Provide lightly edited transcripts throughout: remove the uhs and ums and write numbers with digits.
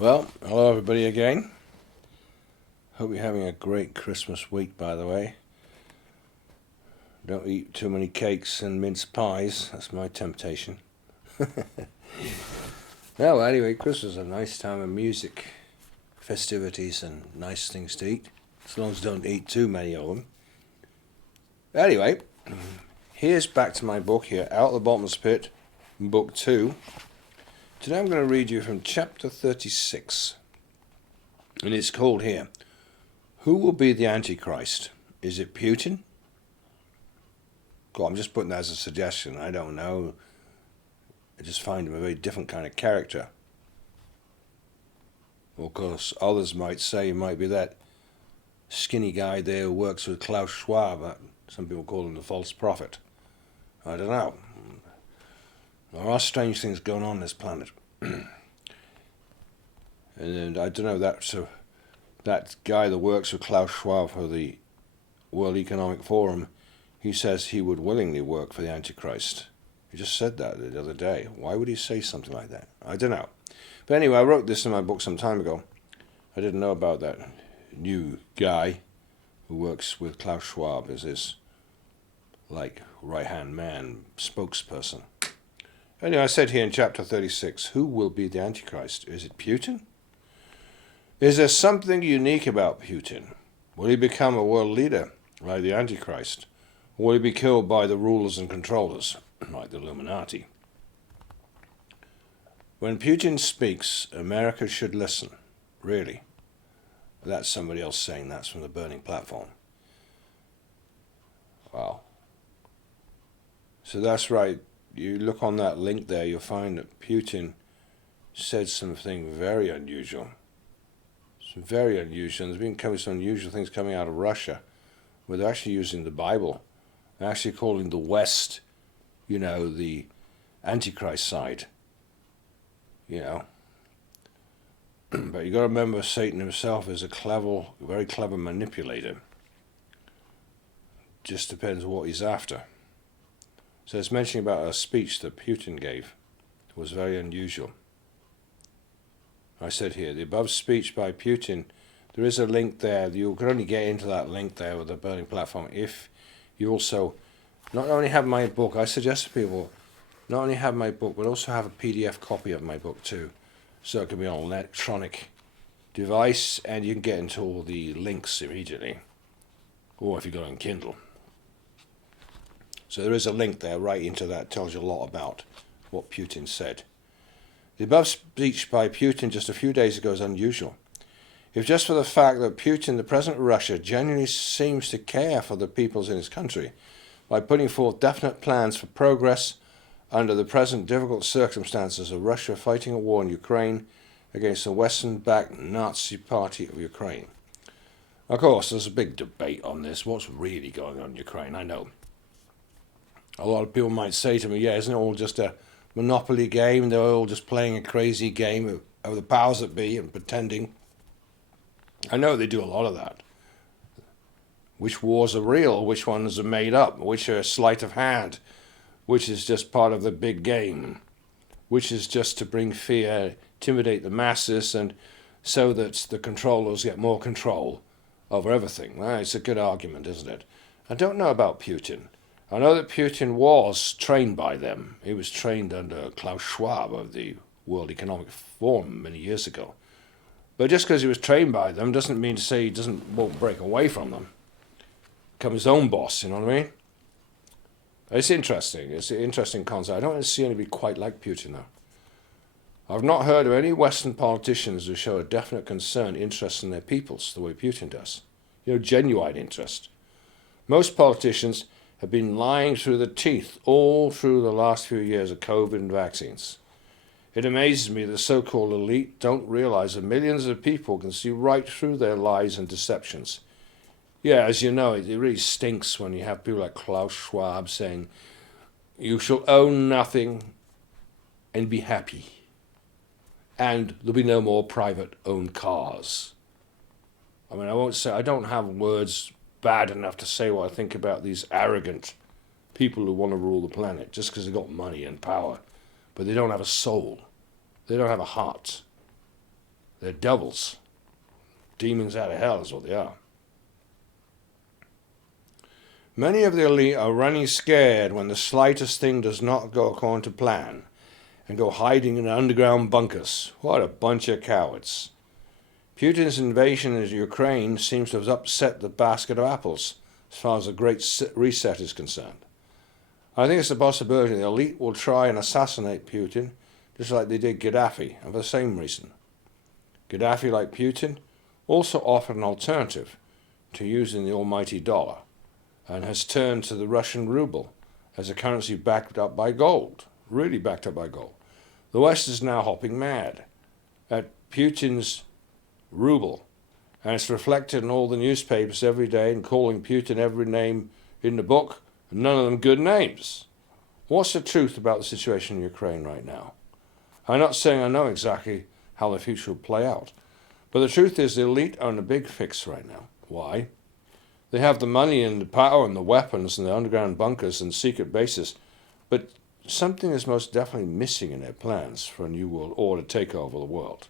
Well, hello everybody again. Hope you're having a great Christmas week, by the way. Don't eat too many cakes and mince pies. That's my temptation. Well, anyway, Christmas is a nice time of music, festivities, and nice things to eat. As long as you don't eat too many of them. Anyway, here's back to my book here, Out of the Bottomless Pit, Book 2. Today I'm going to read you from chapter 36. And it's called here, Who Will Be the Antichrist? Is it Putin? Cool, I'm just putting that as a suggestion. I don't know. I just find him a very different kind of character. Of course, others might say he might be that skinny guy there who works with Klaus Schwab. Some people call him the false prophet. I don't know. There are strange things going on this planet. And I don't know, that guy that works with Klaus Schwab for the World Economic Forum, he says he would willingly work for the Antichrist. He just said that the other day. Why would he say something like that? I don't know. But anyway, I wrote this in my book some time ago. I didn't know about that new guy who works with Klaus Schwab as his, like, right-hand man, spokesperson. Anyway, I said here in chapter 36, who will be the Antichrist? Is it Putin? Is there something unique about Putin? Will he become a world leader, like the Antichrist? Or will he be killed by the rulers and controllers, like the Illuminati? When Putin speaks, America should listen. Really. That's somebody else saying that's from the burning platform. Wow. So that's right. You look on that link there, you'll find that Putin said something very unusual. It's very unusual. There's been some unusual things coming out of Russia, where they're actually using the Bible. They're actually calling the West, the Antichrist side. But you got to remember, Satan himself is a very clever manipulator. Just depends what he's after. So it's mentioning about a speech that Putin gave. It was very unusual. I said here, the above speech by Putin, there is a link there. You can only get into that link there with the burning platform if you also not only have my book. I suggest to people not only have my book, but also have a PDF copy of my book too. So it can be on an electronic device and you can get into all the links immediately. Or if you go on Kindle. So there is a link there right into that, tells you a lot about what Putin said. The above speech by Putin just a few days ago is unusual. If just for the fact that Putin, the president of Russia, genuinely seems to care for the peoples in his country by putting forth definite plans for progress under the present difficult circumstances of Russia fighting a war in Ukraine against the Western-backed Nazi Party of Ukraine. Of course, there's a big debate on this. What's really going on in Ukraine? I know. A lot of people might say to me, yeah, isn't it all just a monopoly game? They're all just playing a crazy game of the powers that be and pretending. I know they do a lot of that. Which wars are real? Which ones are made up? Which are sleight of hand? Which is just part of the big game? Which is just to bring fear, intimidate the masses, and so that the controllers get more control over everything? Well, it's a good argument, isn't it? I don't know about Putin. I know that Putin was trained by them. He was trained under Klaus Schwab of the World Economic Forum many years ago. But just because he was trained by them doesn't mean to say he won't break away from them. Become his own boss, you know what I mean? It's interesting. It's an interesting concept. I don't see anybody quite like Putin now. I've not heard of any Western politicians who show a definite concern, interest in their peoples the way Putin does. Genuine interest. Most politicians have been lying through the teeth all through the last few years of COVID and vaccines. It amazes me the so-called elite don't realize that millions of people can see right through their lies and deceptions. Yeah, as you know, it really stinks when you have people like Klaus Schwab saying, you shall own nothing and be happy. And there'll be no more private owned cars. I mean, I don't have words bad enough to say what I think about these arrogant people who want to rule the planet just because they've got money and power, but they don't have a soul. They don't have a heart. They're devils. Demons out of hell is what they are. Many of the elite are running scared when the slightest thing does not go according to plan and go hiding in underground bunkers. What a bunch of cowards. Putin's invasion of Ukraine seems to have upset the basket of apples as far as the Great Reset is concerned. I think it's a possibility the elite will try and assassinate Putin just like they did Gaddafi, and for the same reason. Gaddafi, like Putin, also offered an alternative to using the almighty dollar and has turned to the Russian ruble as a currency backed up by gold, really backed up by gold. The West is now hopping mad at Putin's ruble, and it's reflected in all the newspapers every day and calling Putin every name in the book, and none of them good names. What's the truth about the situation in Ukraine right now? I'm not saying I know exactly how the future will play out, but the truth is the elite are in a big fix right now. Why? They have the money and the power and the weapons and the underground bunkers and secret bases, but something is most definitely missing in their plans for a new world order takeover of the world.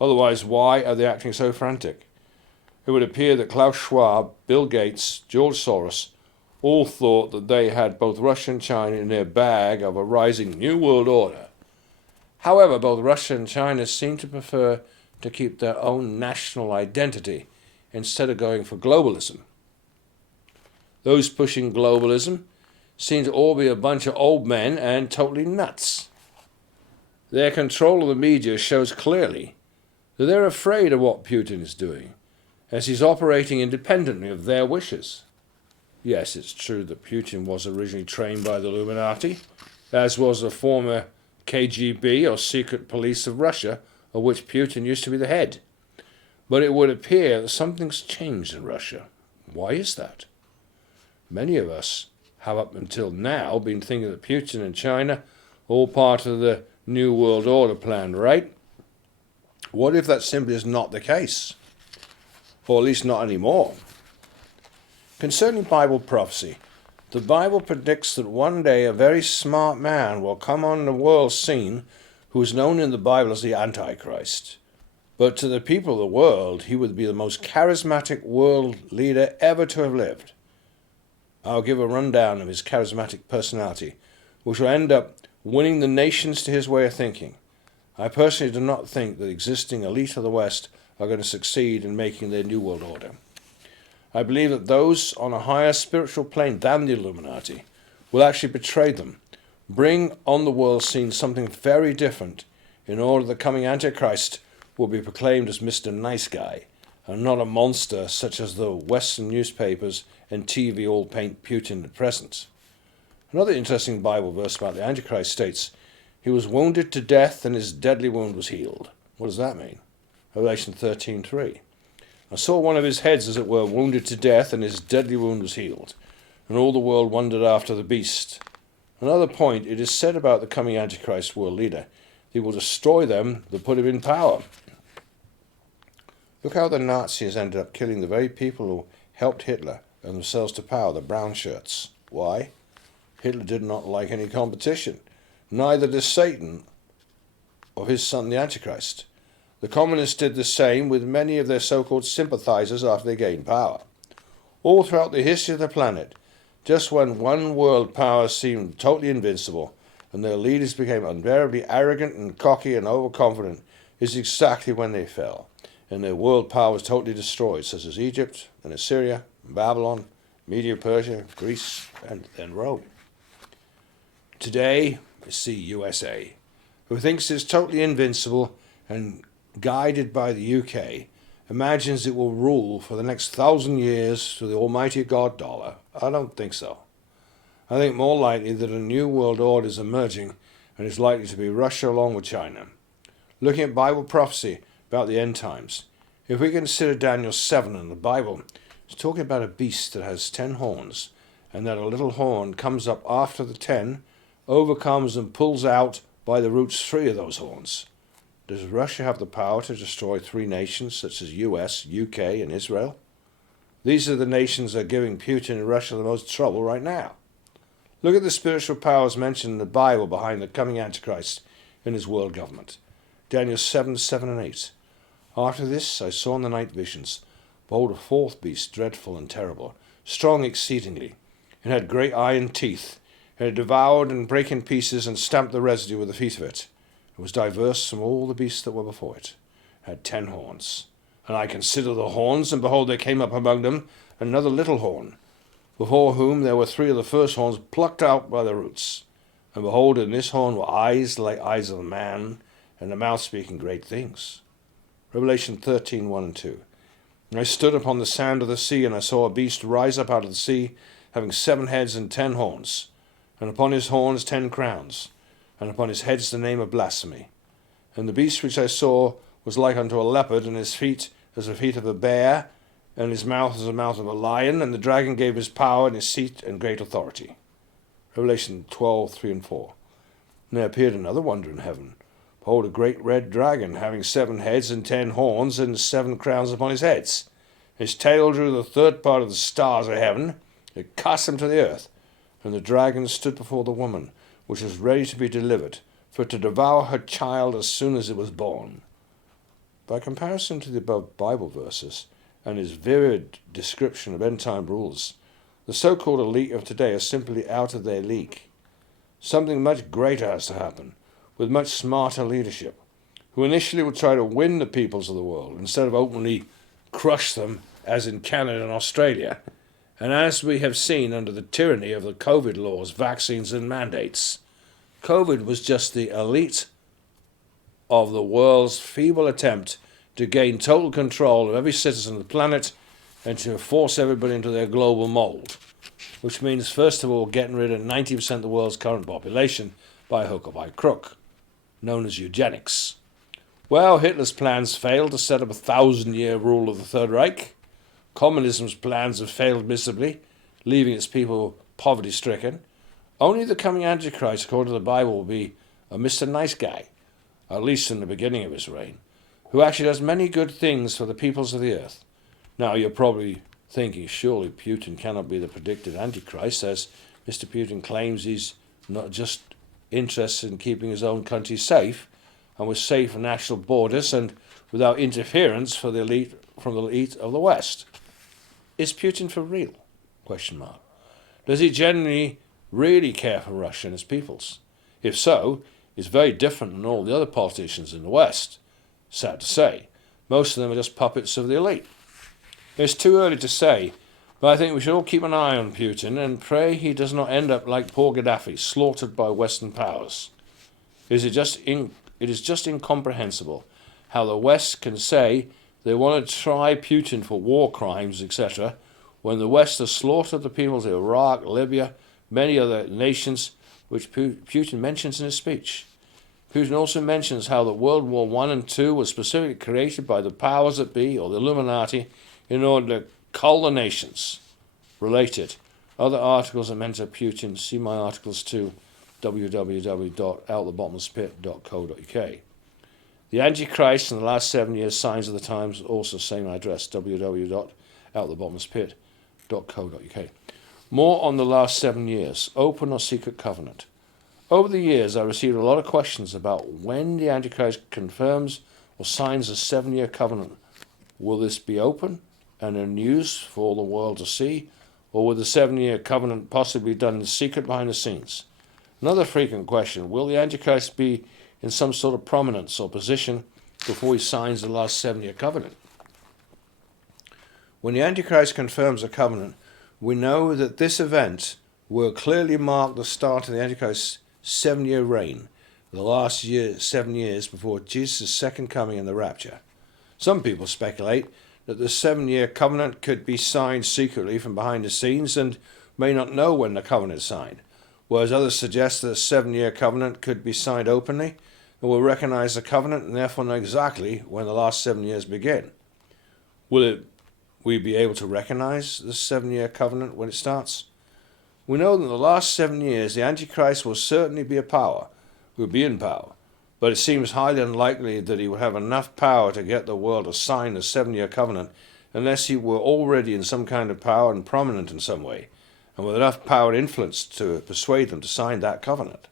Otherwise, why are they acting so frantic? It would appear that Klaus Schwab, Bill Gates, George Soros all thought that they had both Russia and China in their bag of a rising new world order. However, both Russia and China seem to prefer to keep their own national identity instead of going for globalism. Those pushing globalism seem to all be a bunch of old men and totally nuts. Their control of the media shows clearly that they're afraid of what Putin is doing, as he's operating independently of their wishes. Yes, it's true that Putin was originally trained by the Illuminati, as was the former KGB or secret police of Russia, of which Putin used to be the head. But it would appear that something's changed in Russia. Why is that? Many of us have up until now been thinking that Putin and China all part of the New World Order plan, right? What if that simply is not the case? Or at least not anymore? Concerning Bible prophecy, the Bible predicts that one day a very smart man will come on the world scene who is known in the Bible as the Antichrist. But to the people of the world, he would be the most charismatic world leader ever to have lived. I'll give a rundown of his charismatic personality, which will end up winning the nations to his way of thinking. I personally do not think that the existing elite of the West are going to succeed in making their new world order. I believe that those on a higher spiritual plane than the Illuminati will actually betray them, bring on the world scene something very different in order that the coming Antichrist will be proclaimed as Mr. Nice Guy and not a monster such as the Western newspapers and TV all paint Putin at present. Another interesting Bible verse about the Antichrist states, "He was wounded to death and his deadly wound was healed." What does that mean? Revelation 13:3. I saw one of his heads, as it were, wounded to death, and his deadly wound was healed. And all the world wondered after the beast. Another point, it is said about the coming Antichrist world leader, he will destroy them that put him in power. Look how the Nazis ended up killing the very people who helped Hitler and themselves to power, the brown shirts. Why? Hitler did not like any competition. Neither does Satan or his son, the Antichrist. The communists did the same with many of their so-called sympathizers after they gained power. All throughout the history of the planet, just when one world power seemed totally invincible and their leaders became unbearably arrogant and cocky and overconfident, is exactly when they fell, and their world power was totally destroyed, such as Egypt and Assyria, and Babylon, Medo-Persia, Greece, and then Rome. Today, we see USA, who thinks it's totally invincible and guided by the UK, imagines it will rule for the next 1,000 years to the almighty God dollar. I don't think so. I think more likely that a new world order is emerging and is likely to be Russia along with China. Looking at Bible prophecy about the end times, if we consider Daniel 7 in the Bible, it's talking about a beast that has 10 horns, and that a little horn comes up after the 10, overcomes and pulls out by the roots 3 of those horns. Does Russia have the power to destroy 3 nations such as US, UK, and Israel? These are the nations that are giving Putin and Russia the most trouble right now. Look at the spiritual powers mentioned in the Bible behind the coming Antichrist and his world government. Daniel 7, 7 and 8. After this I saw in the night visions, behold, a fourth beast, dreadful and terrible, strong exceedingly, and had great iron teeth, and it devoured and brake in pieces, and stamped the residue with the feet of it. It was diverse from all the beasts that were before it. It had 10 horns. And I considered the horns, and behold, there came up among them another little horn, before whom there were 3 of the first horns plucked out by the roots. And behold, in this horn were eyes like eyes of a man, and the mouth speaking great things. Revelation 13:1 and 2. And I stood upon the sand of the sea, and I saw a beast rise up out of the sea, having 7 heads and 10 horns, and upon his horns 10 crowns, and upon his heads the name of blasphemy. And the beast which I saw was like unto a leopard, and his feet as the feet of a bear, and his mouth as the mouth of a lion, and the dragon gave his power and his seat and great authority. Revelation 12:3 and 4. And there appeared another wonder in heaven. Behold, a great red dragon, having 7 heads and 10 horns, and 7 crowns upon his heads. His tail drew the 3rd part of the stars of heaven, it cast them to the earth. And the dragon stood before the woman, which was ready to be delivered, for to devour her child as soon as it was born. By comparison to the above Bible verses, and his vivid description of end-time rulers, the so-called elite of today are simply out of their league. Something much greater has to happen, with much smarter leadership, who initially would try to win the peoples of the world, instead of openly crush them, as in Canada and Australia, and as we have seen under the tyranny of the COVID laws, vaccines and mandates. COVID was just the elite of the world's feeble attempt to gain total control of every citizen of the planet and to force everybody into their global mold, which means, first of all, getting rid of 90% of the world's current population by hook or by crook, known as eugenics. Well, Hitler's plans failed to set up a 1,000-year rule of the Third Reich. Communism's plans have failed miserably, leaving its people poverty-stricken. Only the coming Antichrist, according to the Bible, will be a Mr. Nice Guy, at least in the beginning of his reign, who actually does many good things for the peoples of the earth. Now, you're probably thinking, surely Putin cannot be the predicted Antichrist, as Mr. Putin claims he's not just interested in keeping his own country safe, and with safe national borders and without interference from the elite of the West. Is Putin for real? Does he genuinely really care for Russia and its peoples? If so, he's very different than all the other politicians in the West. Sad to say, most of them are just puppets of the elite. It's too early to say, but I think we should all keep an eye on Putin and pray he does not end up like poor Gaddafi, slaughtered by Western powers. It is just incomprehensible how the West can say they want to try Putin for war crimes, etc., when the West has slaughtered the peoples of Iraq, Libya, many other nations, which Putin mentions in his speech. Putin also mentions how the World War I and II was specifically created by the powers that be, or the Illuminati, in order to cull the nations. Related. Other articles that mention Putin, see my articles to www.outthebottomlesspit.co.uk. The Antichrist in the last 7 years, signs of the times, also same address, www.outthebottomlesspit.co.uk. More on the last 7 years, open or secret covenant. Over the years, I received a lot of questions about when the Antichrist confirms or signs a 7-year covenant. Will this be open and in news for all the world to see, or will the 7-year covenant possibly be done in secret behind the scenes? Another frequent question, will the Antichrist be in some sort of prominence or position before he signs the last 7-year covenant? When the Antichrist confirms a covenant, we know that this event will clearly mark the start of the Antichrist's 7-year reign, the last 7 years before Jesus' second coming and the rapture. Some people speculate that the 7-year covenant could be signed secretly from behind the scenes and may not know when the covenant is signed, whereas others suggest that a 7-year covenant could be signed openly and will recognize the covenant and therefore know exactly when the last 7 years begin. Will we be able to recognize the 7-year covenant when it starts? We know that in the last 7 years the Antichrist will certainly be a power, will be in power, but it seems highly unlikely that he will have enough power to get the world to sign the 7-year covenant unless he were already in some kind of power and prominent in some way, and with enough power and influence to persuade them to sign that covenant.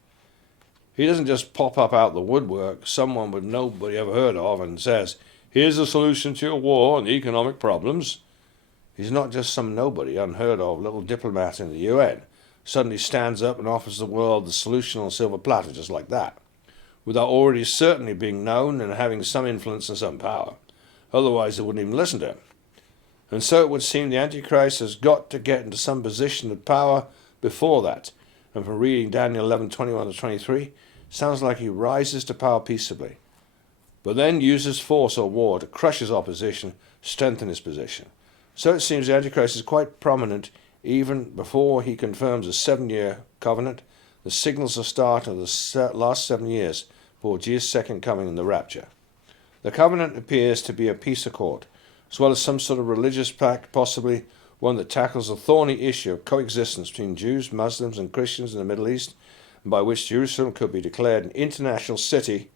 He doesn't just pop up out the woodwork, someone with nobody ever heard of, and says, here's a solution to your war and economic problems. He's not just some nobody, unheard of little diplomat in the UN. Suddenly stands up and offers the world the solution on a silver platter, just like that, without already certainly being known and having some influence and some power. Otherwise, they wouldn't even listen to him. And so it would seem the Antichrist has got to get into some position of power before that. And from reading Daniel 11:21 to 23, sounds like he rises to power peaceably, but then uses force or war to crush his opposition, strengthen his position. So it seems the Antichrist is quite prominent even before he confirms a 7-year covenant, that signals the start of the last 7 years before Jesus' second coming and the rapture. The covenant appears to be a peace accord, as well as some sort of religious pact, possibly one that tackles the thorny issue of coexistence between Jews, Muslims, and Christians in the Middle East, and by which Jerusalem could be declared an international city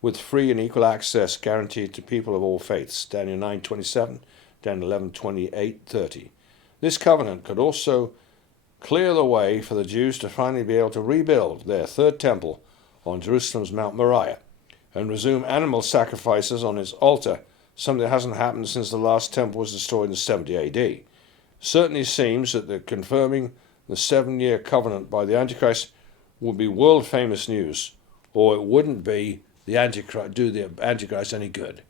with free and equal access guaranteed to people of all faiths. Daniel 9:27, Daniel 11:28-30. This covenant could also clear the way for the Jews to finally be able to rebuild their third temple on Jerusalem's Mount Moriah and resume animal sacrifices on its altar, something that hasn't happened since the last temple was destroyed in 70 AD. Certainly seems that the confirming the 7-year covenant by the Antichrist would be world-famous news, or it wouldn't be the Antichrist, do the Antichrist any good,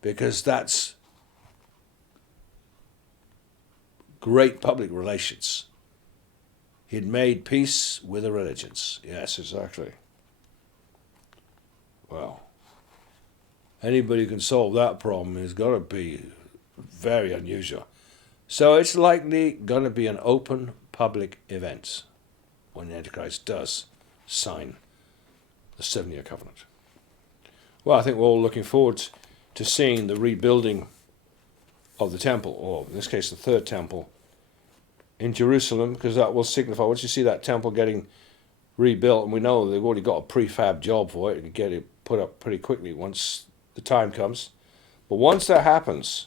because that's great public relations. He'd made peace with the religions. Yes, exactly. Well, anybody who can solve that problem has got to be very unusual. So it's likely going to be an open public event when the Antichrist does sign the 7-year covenant. Well, I think we're all looking forward to seeing the rebuilding of the temple, or in this case the third temple, in Jerusalem, because that will signify, once you see that temple getting rebuilt, and we know they've already got a prefab job for it, you can get it put up pretty quickly once the time comes. But once that happens,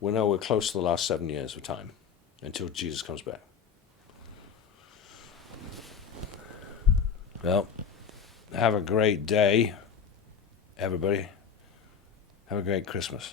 we know we're close to the last 7 years of time until Jesus comes back. Well, have a great day, everybody. Have a great Christmas.